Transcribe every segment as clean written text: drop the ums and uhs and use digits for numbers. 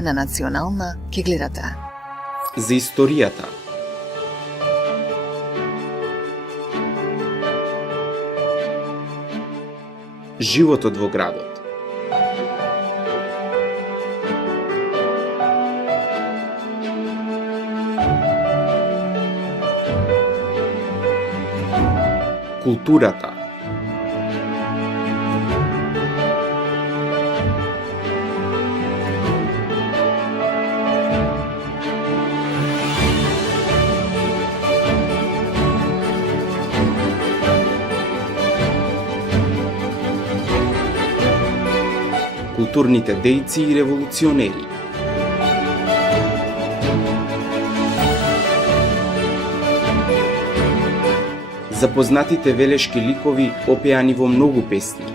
на Национална ќе гледате за историјата, животот во градот, културата, културните дејци и револуционери, запознатите велешки ликови опеани во многу песни,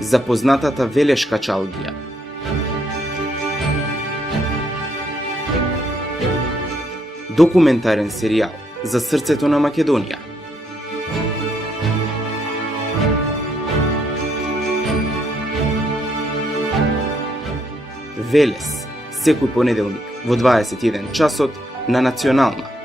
запознатата велешка чалгија, документарен серијал за срцето на Македонија, Велес, секој понеделник во 21 часот на Национална.